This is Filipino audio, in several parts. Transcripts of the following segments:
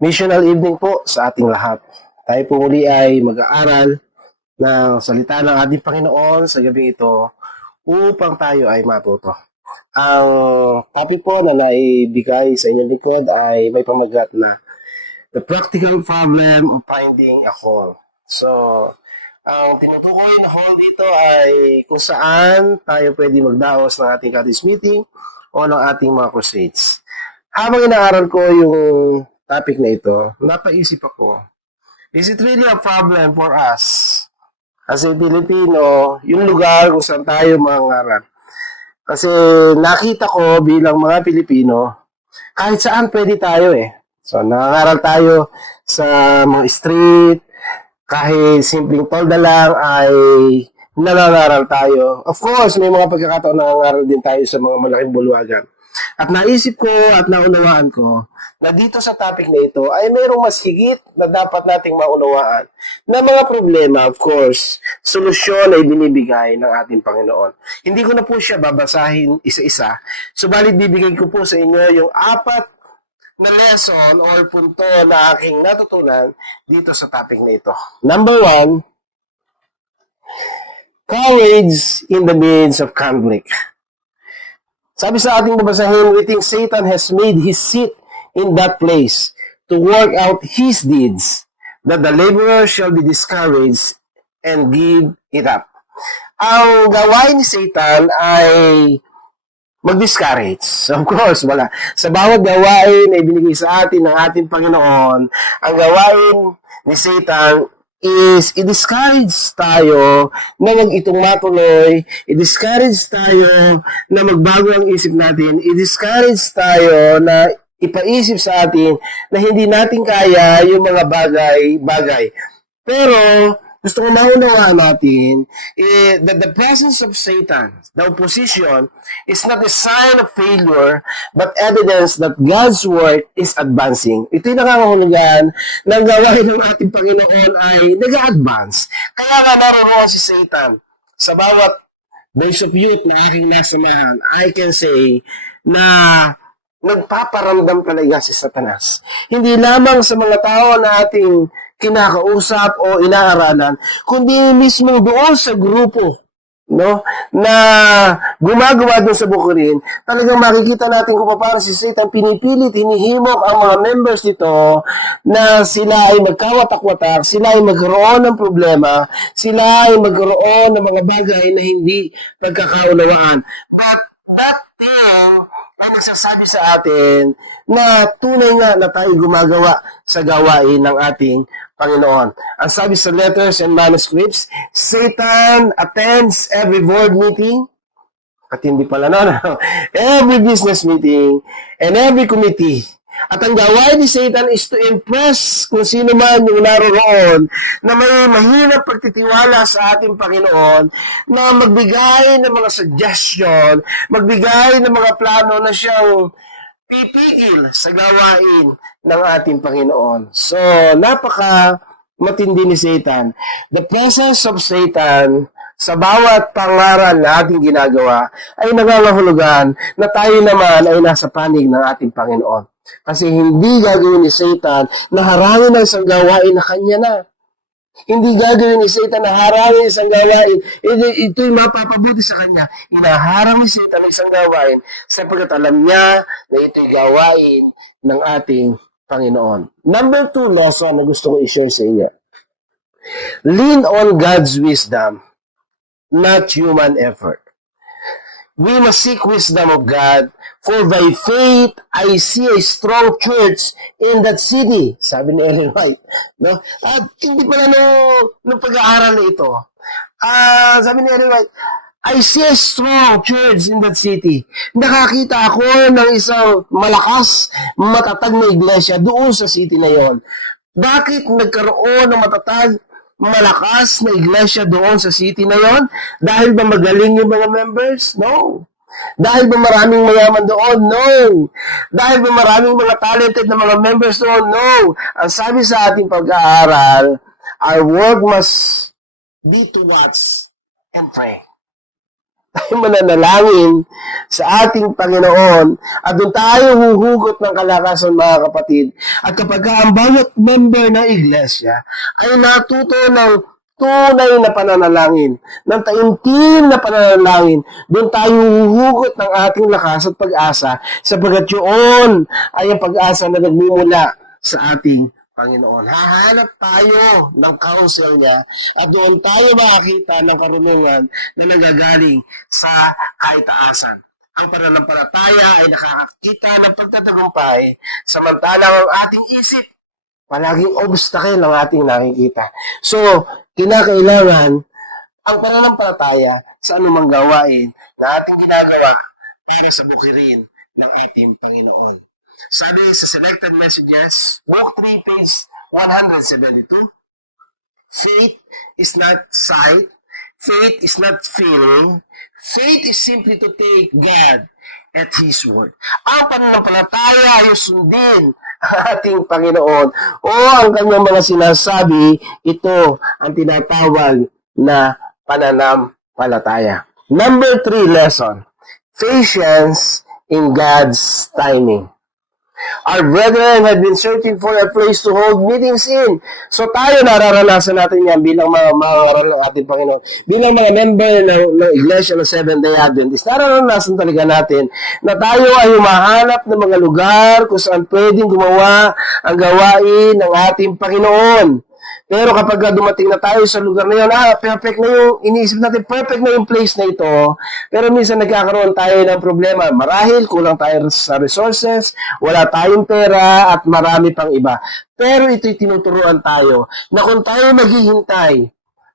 Missional evening po sa ating lahat. Tayo po muli ay mag-aaral ng salita ng ating Panginoon sa gabi ito upang tayo ay matuto. Ang topic po na naibigay sa inyong likod ay may pamagat na The Practical Problem of Finding a Hall. So, ang tinutukoy na hall dito ay kung saan tayo pwede magdaos ng ating Catechists meeting o ng ating mga crusades. Habang inaaral ko yung topic na ito, napaisip ako, is it really a problem for us as a Filipino, yung lugar kung saan tayo mangangaral? Kasi nakita ko bilang mga Pilipino, kahit saan pwede tayo eh. So, nangangaral tayo sa mga street, kahit simpleng tolda lang ay nangangaral tayo. Of course, may mga pagkakataon nangangaral din tayo sa mga malaking bulwagan. At naisip ko at naunawaan ko na dito sa topic na ito ay mayroong mas higit na dapat nating maunawaan na mga problema, of course, solusyon ay binibigay ng ating Panginoon. Hindi ko na po siya babasahin isa-isa, subalit bibigay ko po sa inyo yung 4 na lesson or punto na aking natutunan dito sa topic na ito. Number 1, courage in the midst of conflict. Sabi sa ating babasahin, we think Satan has made his seat in that place to work out his deeds, that the laborer shall be discouraged and give it up. Ang gawain ni Satan ay mag-discourage. So, of course, wala. Sa bawat gawain na ibinigay sa atin ng ating Panginoon, ang gawain ni Satan is i-discourage tayo na itong matuloy, i-discourage tayo na magbago ang isip natin, i-discourage tayo na ipaisip sa atin na hindi natin kaya yung mga bagay-bagay. Pero, gusto ko maunawaan natin that the presence of Satan, the opposition, is not a sign of failure, but evidence that God's work is advancing. Ito'y nakakahulugan ng gawain ng ating Panginoon ay nag-advance. Kaya nga naroon si Satan sa bawat Boys of Youth na aking nasamahan, I can say na nagpaparamdam talaga si Satanas. Hindi lamang sa mga tao na ating kinakausap o inaaralan, kundi mismo doon sa grupo, no, na gumagawa doon sa bukurin, talagang makikita natin kung paano si Satan pinipilit, hinihimok ang mga members nito na sila ay magkawatak-watak, sila ay magkaroon ng problema, sila ay magkaroon ng mga bagay na hindi pagkakaunawaan. But that thing ay nagsasabi sa atin na tunay nga na tayo gumagawa sa gawain ng ating Panginoon. Ang sabi sa letters and manuscripts, Satan attends every board meeting, at hindi pala every business meeting, and every committee. At ang gawain ni Satan is to impress kung sino man yung naroon na may mahirap pagtitiwala sa ating Panginoon na magbigay ng mga suggestion, magbigay ng mga plano na siyang pipigil sa gawain ng ating Panginoon. So, napaka matindi ni Satan. The presence of Satan sa bawat pangaral na ating ginagawa ay nangangahulugan na tayo naman ay nasa panig ng ating Panginoon. Kasi hindi gagawin ni Satan na harangin ang isang gawain na kanya na. Hindi gagawin ni Satan na harangin isang gawain. Ito'y mapapabuti sa kanya. Inaharang ni Satan ang isang gawain sapagkat alam niya na ito'y gawain ng ating Panginoon. Number 2 lesson na gusto ko i-share sa inyo. Lean on God's wisdom, not human effort. We must seek wisdom of God, for by faith I see a strong church in that city. Sabi ni Ellen White. No? At hindi pala nung pag-aaral na ito. Sabi ni Ellen White, I see a strong church in that city. Nakakita ako ng isang malakas, matatag na iglesia doon sa city na yon. Bakit nagkaroon ng matatag, malakas na iglesia doon sa city na yon? Dahil ba magaling yung mga members? No. Dahil ba maraming mayaman doon? No. Dahil ba maraming mga talented na mga members doon? No. Ang sabi sa ating pag-aaral, our work must be to watch and pray. tayo mananalangin sa ating Panginoon at doon tayo huhugot ng kalakasan, mga kapatid. At kapag ang bawat member ng iglesia ay natuto ng tunay na pananalangin, ng taimtim na pananalangin, doon tayo huhugot ng ating lakas at pag-asa, sapagkat yun ay ang pag-asa na nagmumula sa ating Panginoon. Hahanap tayo ng counsel niya at doon tayo makakita ng karunungan na nanggagaling sa kaitaasan. Ang pananampalataya ay nakakakita ng pagtatagumpay, samantalang ang ating isip palaging obstacle ang ating nakikita. So, kinakailangan ang pananampalataya sa anumang gawain na ating ginagawa para sa bukirin ng ating Panginoon. Sabi sa Selected Messages, Book 3, page 172, faith is not sight, faith is not feeling, faith is simply to take God at His word. Ang pananampalataya ay sundin ang ating Panginoon o ang kanyang mga sinasabi, ito ang tinatawag na pananampalataya. Number 3 lesson, patience in God's timing. Our brethren had been searching for a place to hold meetings in. So tayo nararanasan natin yan bilang mga ng ating Panginoon. Bilang mga member ng Iglesia ng Seventh-day Adventist, nararanasan talaga natin na tayo ay humahanap ng mga lugar kung saan pwedeng gumawa ang gawain ng ating Panginoon. Pero kapag dumating na tayo sa lugar na yun, perfect na yung, iniisip natin, perfect na yung place na ito. Pero minsan nagkakaroon tayo ng problema. Marahil, kulang tayo sa resources, wala tayong pera, at marami pang iba. Pero ito'y tinuturuan tayo na kung tayo maghihintay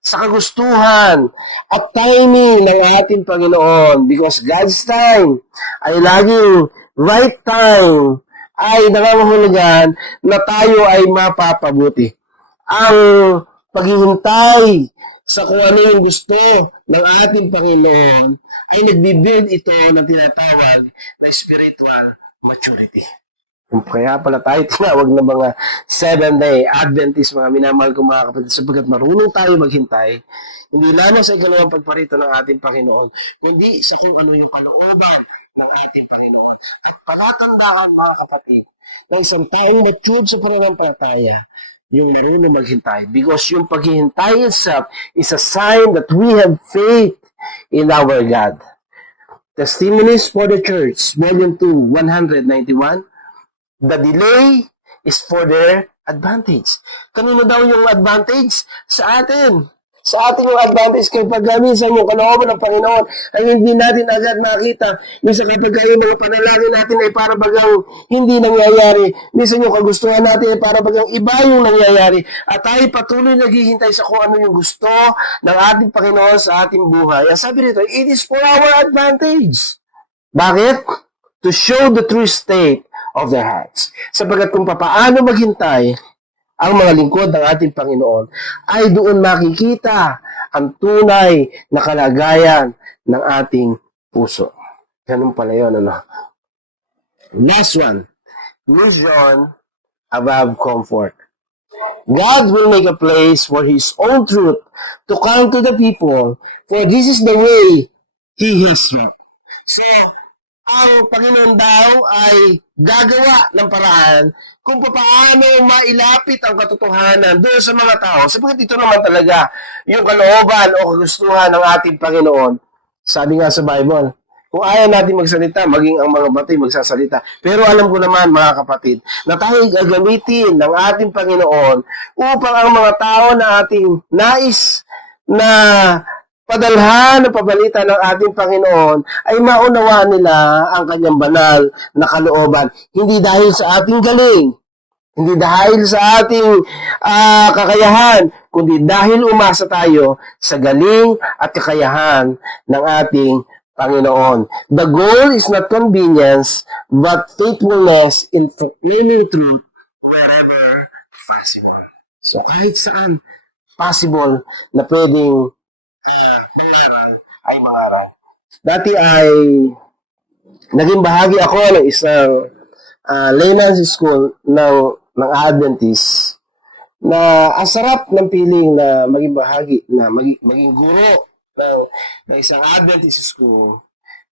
sa kagustuhan at timing ng ating Panginoon, because God's time ay laging right time, ay nangangahulugan na tayo ay mapapabuti. Ang paghihintay sa kung ano yung gusto ng ating Panginoon ay nagbibuild ito ng tinatawag na spiritual maturity. Kaya pala tayo tinawag ng mga Seventh-day Adventist, mga minamahal kong mga kapatid, sapagkat marunong tayo maghintay, hindi lamang sa ikalawang pagparito ng ating Panginoon, kundi sa kung ano yung kalooban ng ating Panginoon. At palatandaan, mga kapatid, na isang taong matured sa pananampalataya, yung marunong maghintay. Because yung paghihintay itself is a sign that we have faith in our God. Testimonies for the Church, Volume 2, 191. The delay is for their advantage. Kanino daw yung advantage? Sa atin. Sa atin yung advantage kapag minsan yung kalooban ng Panginoon ay hindi natin agad makita. Minsan kapag yung mga panalangin natin ay para bagang hindi nangyayari. Minsan yung kagustuhan natin ay para bagang iba yung nangyayari. At tayo patuloy naghihintay sa kung ano yung gusto ng ating Panginoon sa ating buhay. Ang sabi nito, it is for our advantage. Bakit? To show the true state of their hearts. Sapagkat kung papaano maghintay ang mga lingkod ng ating Panginoon, ay doon makikita ang tunay na kalagayan ng ating puso. Ganun pala yun, ano? Last one, mission above comfort. God will make a place for His own truth to come to the people, for this is the way He has set. So, ang Panginoon daw ay gagawa ng paraan kung paano mailapit ang katotohanan doon sa mga tao. Sapagkat ito naman talaga yung kalooban o kagustuhan ng ating Panginoon. Sabi nga sa Bible, kung ayaw natin magsalita, maging ang mga bato'y magsasalita. Pero alam ko naman, mga kapatid, na tayo gagamitin ng ating Panginoon upang ang mga tao na ating nais na padalhan ng pabalita ng ating Panginoon ay maunawaan nila ang kanyang banal na kalooban. Hindi dahil sa ating galing, hindi dahil sa ating kakayahan, kundi dahil umasa tayo sa galing at kakayahan ng ating Panginoon. The goal is not convenience, but faithfulness in proclaiming truth wherever possible. So kahit saan possible na pwedeng mangaral ay mangaral. Dati ay naging bahagi ako ng isang layman's school ng Adventist na ang sarap ng feeling na maging bahagi, na maging guro ng, ng isang Adventist school,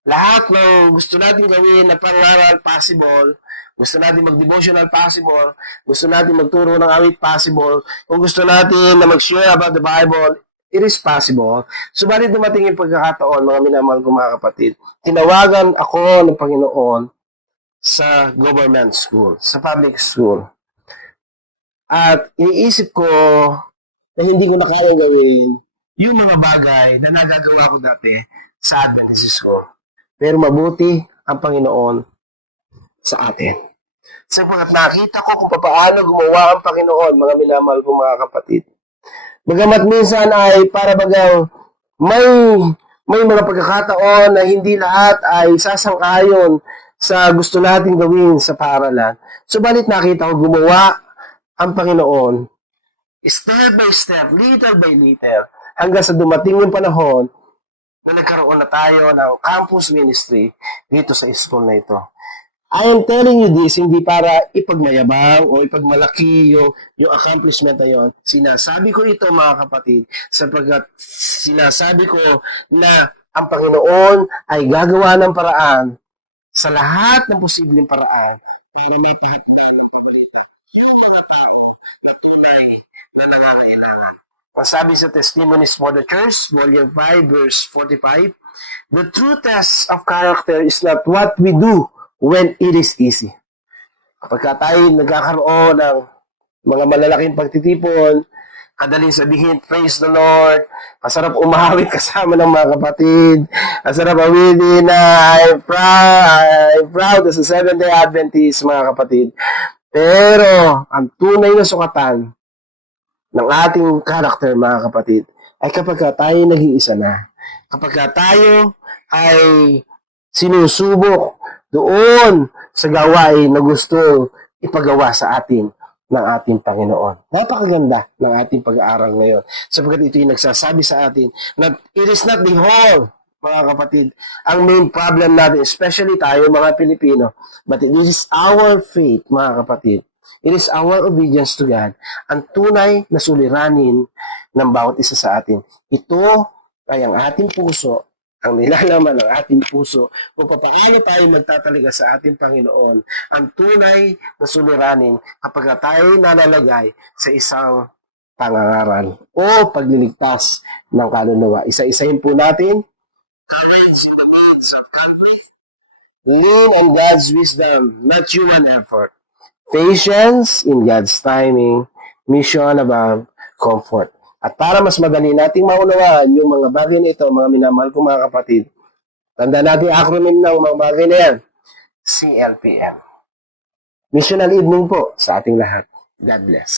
lahat ng gusto natin gawin na pangaral possible, gusto natin mag-devotional possible, gusto natin magturo ng awit possible, kung gusto natin na mag-share about the Bible, it is possible. Subalit dumating yung pagkakataon, mga minamahal ko mga kapatid, tinawagan ako ng Panginoon sa government school, sa public school. At iniisip ko na hindi ko na kaya gawin yung mga bagay na nagagawa ko dati sa Adventist school. Pero mabuti ang Panginoon sa atin. Sapagkat nakita ko kung paano gumawa ang Panginoon, mga minamahal kong mga kapatid. Bagamat minsan ay para bagang may mga pagkakataon na hindi lahat ay sasang-ayon sa gusto nating gawin sa paaralan. Subalit nakita ko gumawa ang Panginoon step by step, little by little, hanggang sa dumating yung panahon na nagkaroon na tayo ng campus ministry dito sa school na ito. I am telling you this, hindi para ipagmayabang o ipagmalaki yung accomplishment na yun. Sinasabi ko ito mga kapatid, sapagkat sinasabi ko na ang Panginoon ay gagawa ng paraan sa lahat ng posibleng paraan para may pahatdan ng kabalita yung mga tao na tunay na nangangailangan. Masabi sa Testimonies for the Church, Volume 5, verse 45, the true test of character is not what we do when it is easy. Kapag tayo nagkakaroon ng mga malalaking pagtitipon, kadaling sabihin, praise the Lord, masarap umawit kasama ng mga kapatid, masarap awitin na I'm proud as a Seventh-day Adventist, mga kapatid. Pero, ang tunay na sukatan ng ating character, mga kapatid, ay kapag tayo nag-iisa na. Kapag tayo ay sinusubok doon sa gawain na gusto ipagawa sa atin ng ating Panginoon. Napakaganda ng ating pag-aaral ngayon. Sapagkat ito yung nagsasabi sa atin na it is not the whole, mga kapatid, ang main problem natin, especially tayo mga Pilipino, but it is our faith, mga kapatid. It is our obedience to God, ang tunay na suliranin ng bawat isa sa atin. Ito ay ang ating puso, ang nilalaman ng ating puso, kung paano tayo magtatalaga sa ating Panginoon, ang tunay na suliranin kapag tayo nalalagay sa isang pangangaral o pagliligtas ng kaluluwa. Isa-isahin po natin. Lean on God's wisdom, not human effort. Patience in God's timing, mission above comfort. At para mas madali nating maunawaan yung mga bagay na ito, mga minamahal kong mga kapatid, tandaan natin acronym ng mga bagay na yan, CLPM. Missional evening po sa ating lahat. God bless.